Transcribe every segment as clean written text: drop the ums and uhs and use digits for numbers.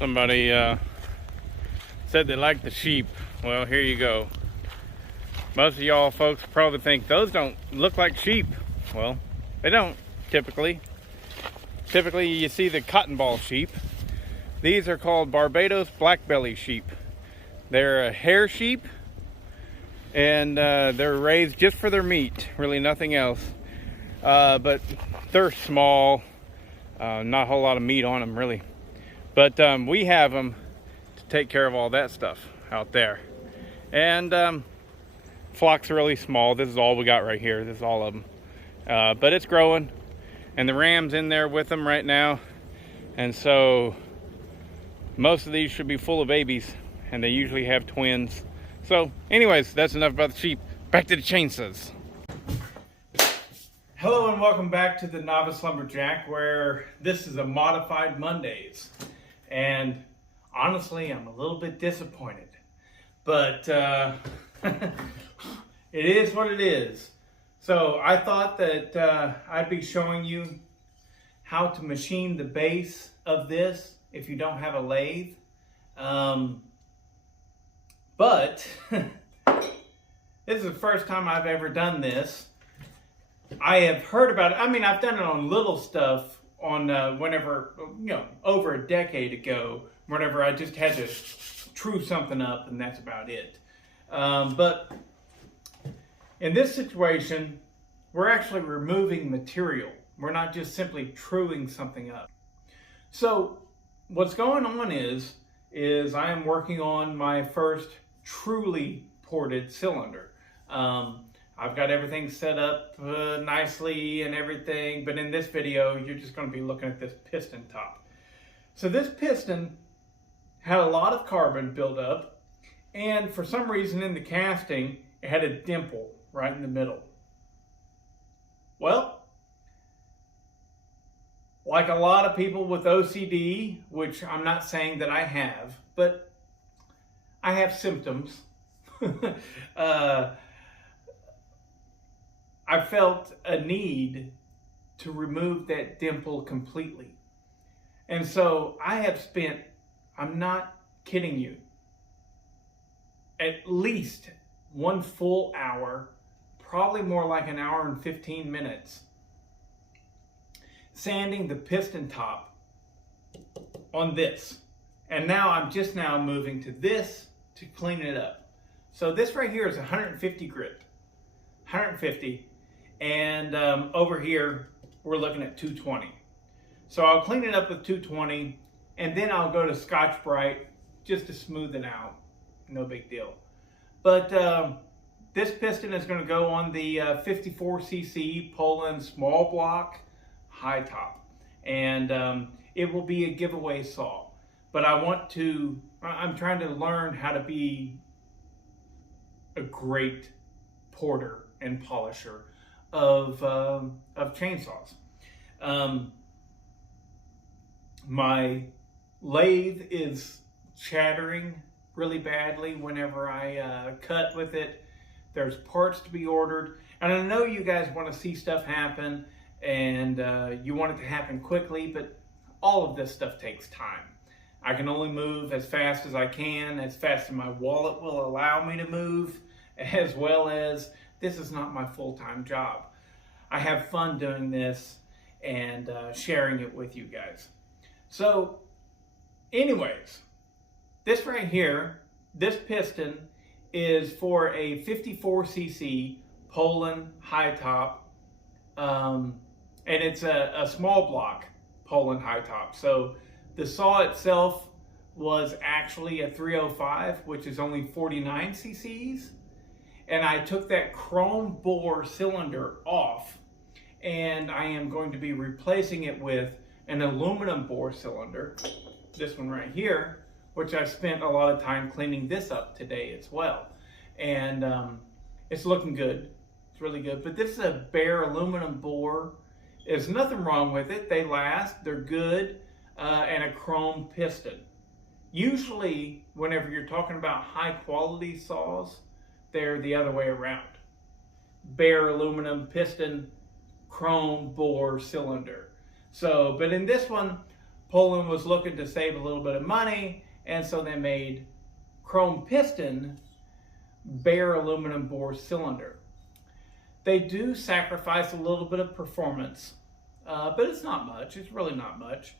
Somebody said they liked the sheep. Well, here you go. Most of y'all folks probably think those don't look like sheep. Well, they don't typically. Typically you see the cotton ball sheep. These are called Barbados blackbelly sheep. They're a hair sheep, and they're raised just for their meat, really nothing else. But they're small, not a whole lot of meat on them really. But we have them to take care of all that stuff out there. And flocks are really small. This is all we got right here. This is all of them. But it's growing, and the ram's in there with them right now. And so most of these should be full of babies, and they usually have twins. So anyways, that's enough about the sheep. Back to the chainsaws. Hello and welcome back to the Novice Lumberjack, where this is a modified Mondays. And honestly, I'm a little bit disappointed, but it is what it is. So I thought that I'd be showing you how to machine the base of this if you don't have a lathe. But this is the first time I've ever done this. I have heard about it. I mean, I've done it on little stuff on whenever, over a decade ago, whenever I just had to true something up, and that's about it. But in this situation, we're actually removing material. We're not just simply truing something up. So what's going on is I am working on my first truly ported cylinder. I've got everything set up nicely and everything, but in this video, you're just going to be looking at this piston top. So this piston had a lot of carbon built up, and for some reason in the casting, it had a dimple right in the middle. Well, like a lot of people with OCD, which I'm not saying that I have, but I have symptoms. I felt a need to remove that dimple completely. And so I have spent, I'm not kidding you, at least one full hour, probably more like an hour and 15 minutes, sanding the piston top on this. And now I'm just now moving to this to clean it up. So this right here is 150 grit, 150. And over here, we're looking at 220. So I'll clean it up with 220, and then I'll go to Scotch-Brite just to smooth it out. No big deal. But this piston is going to go on the 54cc Poland small block high top. And it will be a giveaway saw. But I'm trying to learn how to be a great porter and polisher of chainsaws. My lathe is chattering really badly whenever I cut with it. There's parts to be ordered, and I know you guys want to see stuff happen, and you want it to happen quickly, but all of this stuff takes time. I can only move as fast as I can, as fast as my wallet will allow me to move, as well as this is not my full-time job. I have fun doing this and sharing it with you guys. So anyways, this right here, this piston is for a 54cc Poland high top, and it's a small block Poland high top. So the saw itself was actually a 305, which is only 49 cc's. And I took that chrome bore cylinder off, and I am going to be replacing it with an aluminum bore cylinder, this one right here, which I spent a lot of time cleaning this up today as well. And it's looking good. It's really good. But this is a bare aluminum bore. There's nothing wrong with it. They last. They're good. And a chrome piston. Usually, whenever you're talking about high quality saws, they're the other way around. Bare aluminum piston, chrome bore cylinder. So, but in this one, Poland was looking to save a little bit of money, and so they made chrome piston bare aluminum bore cylinder. They do sacrifice a little bit of performance, but it's not much. It's really not much.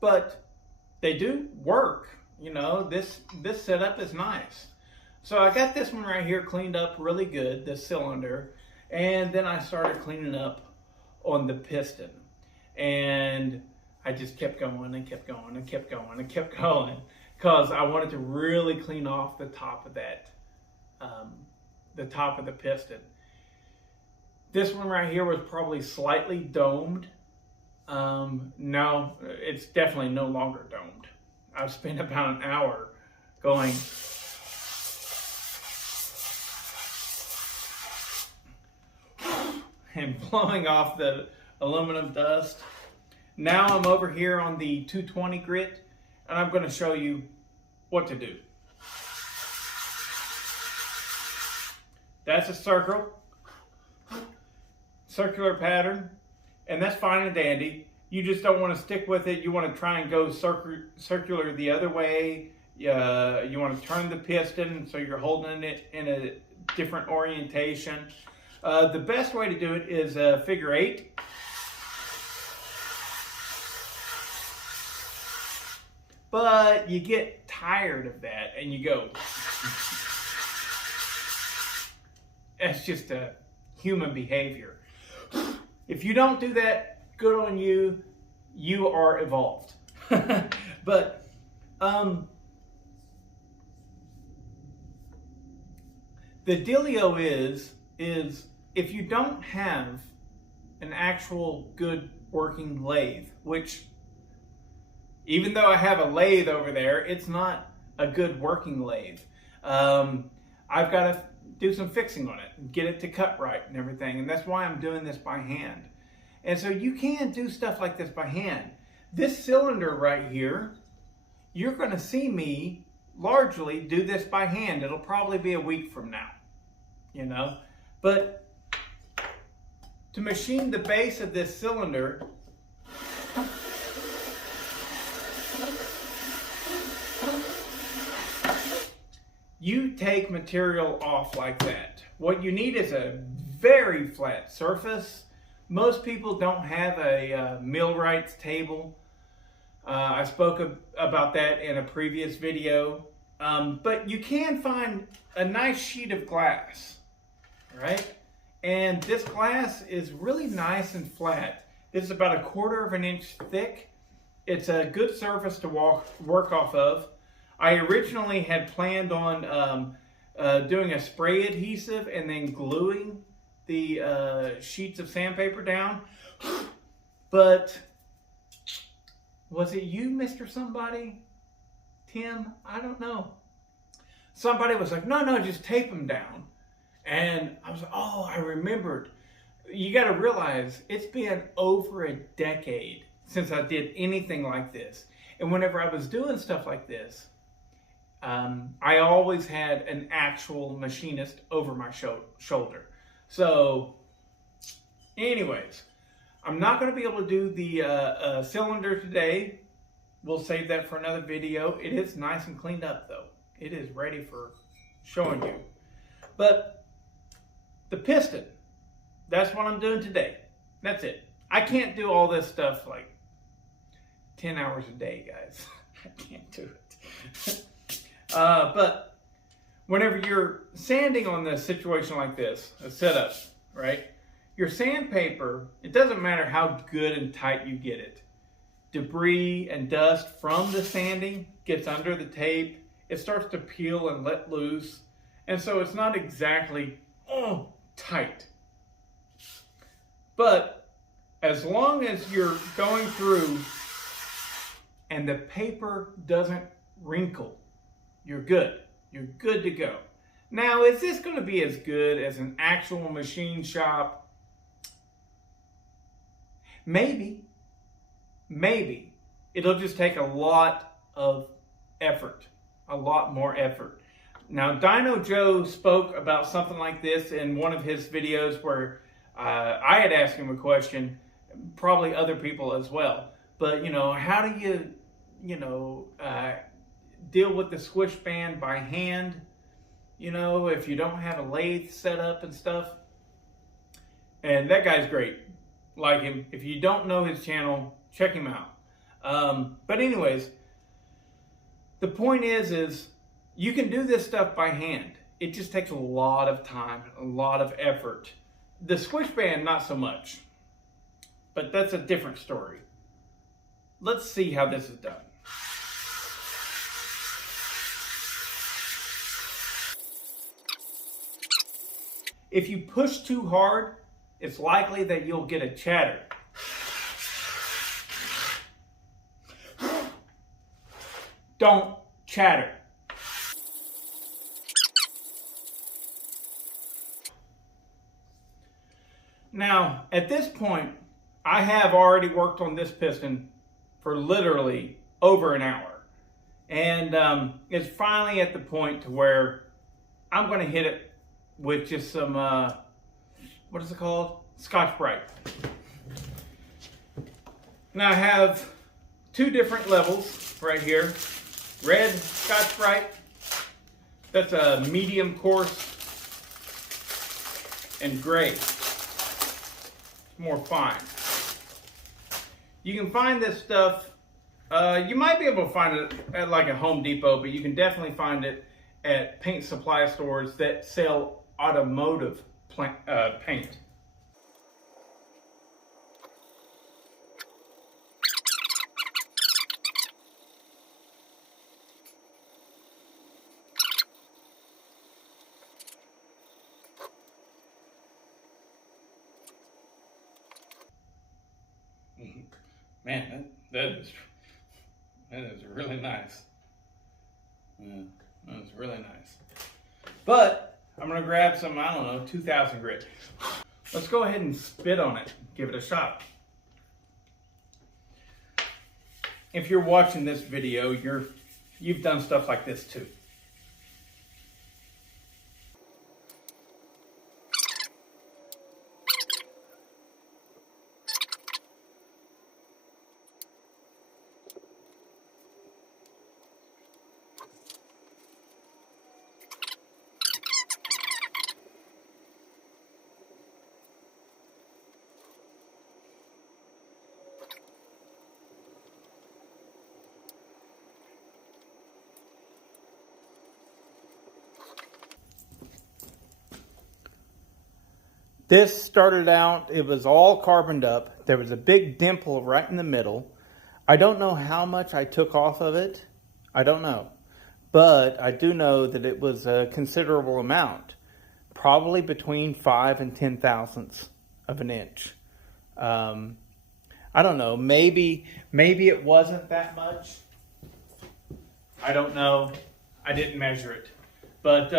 But they do work. You know, this setup is nice. So I got this one right here cleaned up really good, this cylinder, and then I started cleaning up on the piston. And I just kept going and kept going and kept going and kept going because I wanted to really clean off the top of that, the top of the piston. This one right here was probably slightly domed. No, it's definitely no longer domed. I've spent about an hour going and blowing off the aluminum dust. Now I'm over here on the 220 grit, and I'm going to show you what to do. That's a circular pattern, and that's fine and dandy. You just don't want to stick with it. You want to try and go circular the other way. You want to turn the piston so you're holding it in a different orientation. The best way to do it is figure 8. But you get tired of that and you go. That's just a human behavior. If you don't do that, good on you. You are evolved. But the dealio is if you don't have an actual good working lathe, which even though I have a lathe over there, it's not a good working lathe. I've got to do some fixing on it and get it to cut right and everything. And that's why I'm doing this by hand. And so you can do stuff like this by hand. This cylinder right here, you're going to see me largely do this by hand. It'll probably be a week from now, you know. But to machine the base of this cylinder, you take material off like that. What you need is a very flat surface. Most people don't have a millwright's table. I spoke about that in a previous video. But you can find a nice sheet of glass, right? And this glass is really nice and flat. This is about 1/4 of an inch thick. It's a good surface to work off of. I originally had planned on doing a spray adhesive and then gluing the sheets of sandpaper down. But was it you, Mr. Somebody? Tim? I don't know. Somebody was like, no, just tape them down. And I was like, oh, I remembered. You got to realize it's been over a decade since I did anything like this. And whenever I was doing stuff like this, I always had an actual machinist over my shoulder. So, anyways, I'm not going to be able to do the cylinder today. We'll save that for another video. It is nice and cleaned up, though. It is ready for showing you. But the piston, that's what I'm doing today. That's it. I can't do all this stuff like 10 hours a day, guys. I can't do it. But whenever you're sanding on this situation like this, a setup, right? Your sandpaper, it doesn't matter how good and tight you get it. Debris and dust from the sanding gets under the tape. It starts to peel and let loose. And so it's not exactly tight. But as long as you're going through and the paper doesn't wrinkle, you're good. You're good to go. Now, is this going to be as good as an actual machine shop? Maybe. Maybe. It'll just take a lot of effort. A lot more effort. Now, Dino Joe spoke about something like this in one of his videos where I had asked him a question. probably other people as well. But, how do you, deal with the squish band by hand, if you don't have a lathe set up and stuff. And that guy's great. Like him. If you don't know his channel, check him out. But anyways, the point is you can do this stuff by hand. It just takes a lot of time, a lot of effort. The squish band, not so much. But that's a different story. Let's see how this is done. If you push too hard, it's likely that you'll get a chatter. Don't chatter. Now, at this point, I have already worked on this piston for literally over an hour. And it's finally at the point to where I'm going to hit it with just some, what is it called? Scotch-Brite. Now I have two different levels right here. Red Scotch-Brite, that's a medium coarse, and gray, more fine. You can find this stuff, you might be able to find it at like a Home Depot, but you can definitely find it at paint supply stores that sell automotive paint. Man, that is really nice. Yeah, that is really nice. But I'm going to grab some, I don't know, 2000 grit. Let's go ahead and spit on it. Give it a shot. If you're watching this video, you've done stuff like this too. This started out, it was all carboned up. There was a big dimple right in the middle. I don't know how much I took off of it. I don't know. But I do know that it was a considerable amount. Probably between 5 and 10 thousandths of an inch. I don't know. Maybe it wasn't that much. I don't know. I didn't measure it. But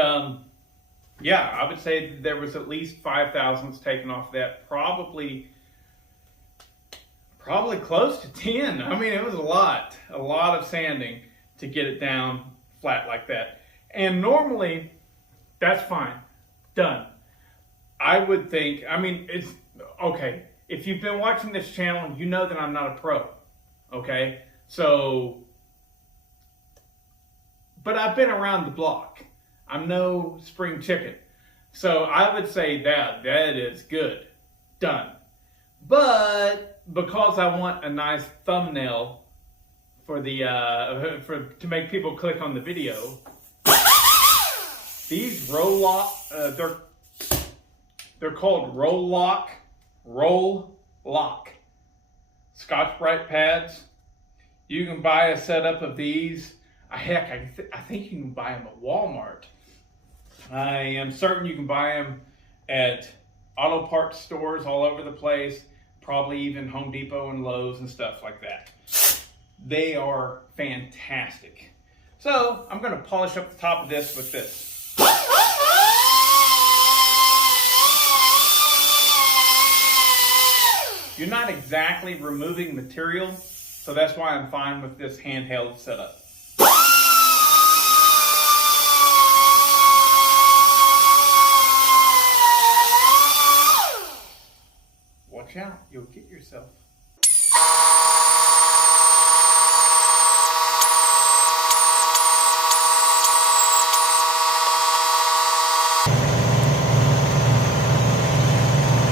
yeah, I would say there was at least 5 thousandths taken off that. Probably close to 10. I mean, it was a lot of sanding to get it down flat like that. And normally, that's fine. Done. I would think, I mean, it's, okay, if you've been watching this channel, you know that I'm not a pro, okay? So, but I've been around the block. I'm no spring chicken. So I would say that is good. Done. But because I want a nice thumbnail for the to make people click on the video, these roll called roll lock Scotch-Brite pads. You can buy a setup of these. Heck, I think you can buy them at Walmart. I am certain you can buy them at auto parts stores all over the place, probably even Home Depot and Lowe's and stuff like that. They are fantastic. So I'm going to polish up the top of this with this. You're not exactly removing material, so that's why I'm fine with this handheld setup. Watch out, you'll get yourself.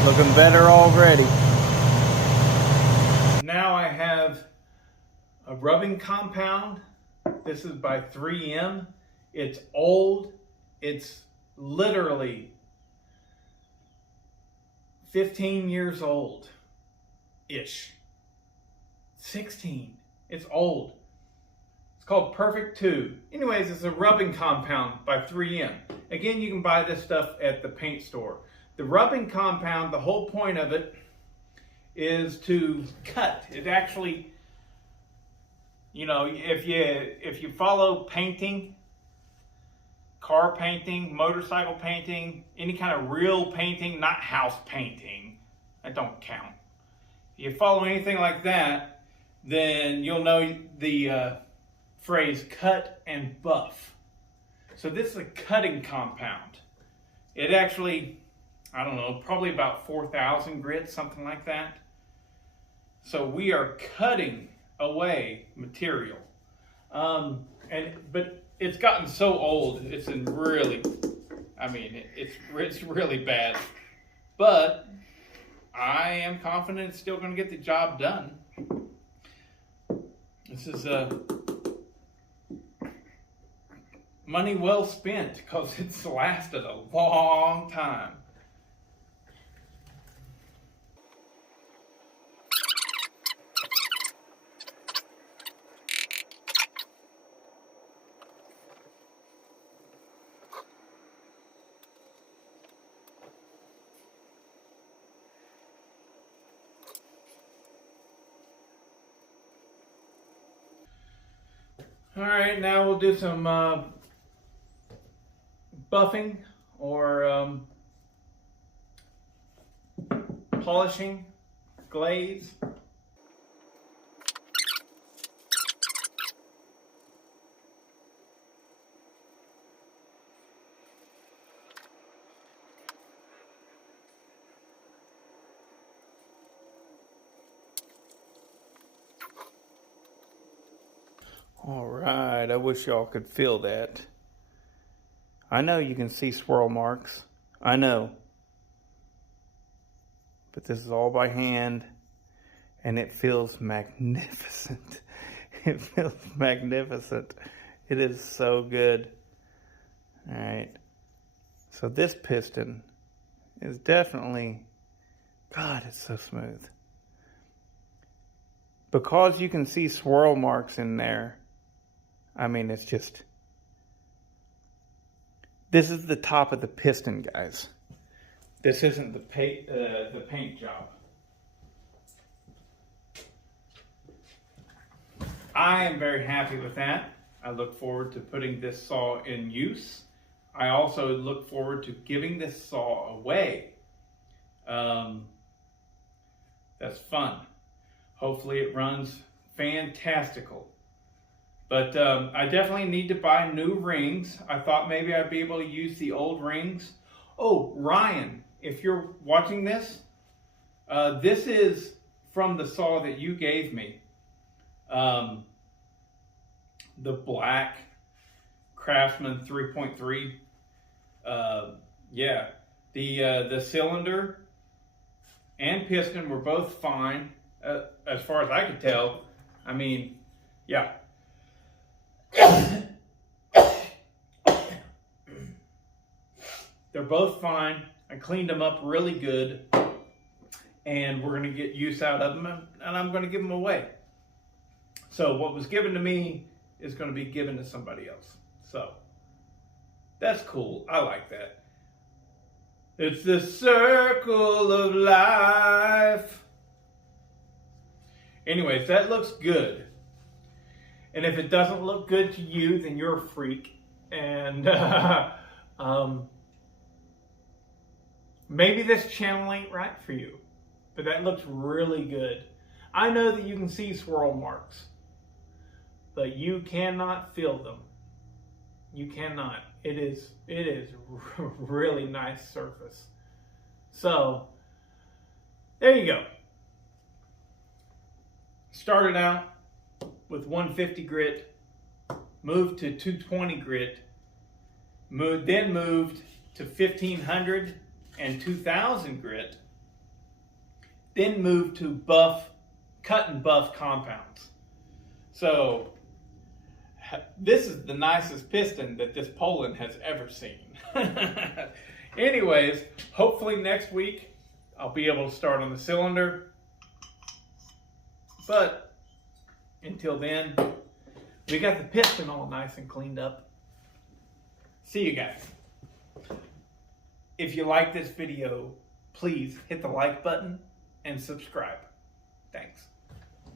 Looking better already. Now I have a rubbing compound. This is by 3M. It's old. It's literally 15 years old-ish. 16. It's old. It's called Perfect 2. Anyways, it's a rubbing compound by 3M. Again, you can buy this stuff at the paint store. The rubbing compound, the whole point of it is to cut. It actually, you know, if you follow painting, car painting, motorcycle painting, any kind of real painting, not house painting, that don't count. If you follow anything like that, then you'll know the phrase cut and buff. So this is a cutting compound. It actually, I don't know, probably about 4,000 grits, something like that. So we are cutting away material. But it's gotten so old, it's in really, I mean, it's really bad. But I am confident it's still going to get the job done. This is money well spent because it's lasted a long time. All right, now we'll do some buffing or polishing, glaze. All right, I wish y'all could feel that. I know you can see swirl marks. I know. But this is all by hand, and it feels magnificent. It feels magnificent. It is so good. All right. So this piston is definitely, God, it's so smooth. Because you can see swirl marks in there, I mean, it's just, this is the top of the piston, guys. This isn't the paint job. I am very happy with that. I look forward to putting this saw in use. I also look forward to giving this saw away. That's fun. Hopefully it runs fantastical. But I definitely need to buy new rings. I thought maybe I'd be able to use the old rings. Oh, Ryan, if you're watching this, this is from the saw that you gave me. The black Craftsman 3.3. Yeah, the cylinder and piston were both fine, as far as I could tell. I mean, yeah. They're both fine. I cleaned them up really good, and we're going to get use out of them, and I'm going to give them away. So what was given to me is going to be given to somebody else. So that's cool. I like that. It's the circle of life. Anyways, that looks good. And if it doesn't look good to you, then you're a freak. And maybe this channel ain't right for you. But that looks really good. I know that you can see swirl marks, but you cannot feel them. You cannot. It is really nice surface. So, there you go. started out with 150 grit, moved to 220 grit, then moved to 1500 and 2000 grit, then moved to cut and buff compounds. So this is the nicest piston that this Poland has ever seen. Anyways, hopefully next week I'll be able to start on the cylinder. But until then, we got the piston all nice and cleaned up. See you guys. If you like this video, please hit the like button and subscribe. Thanks.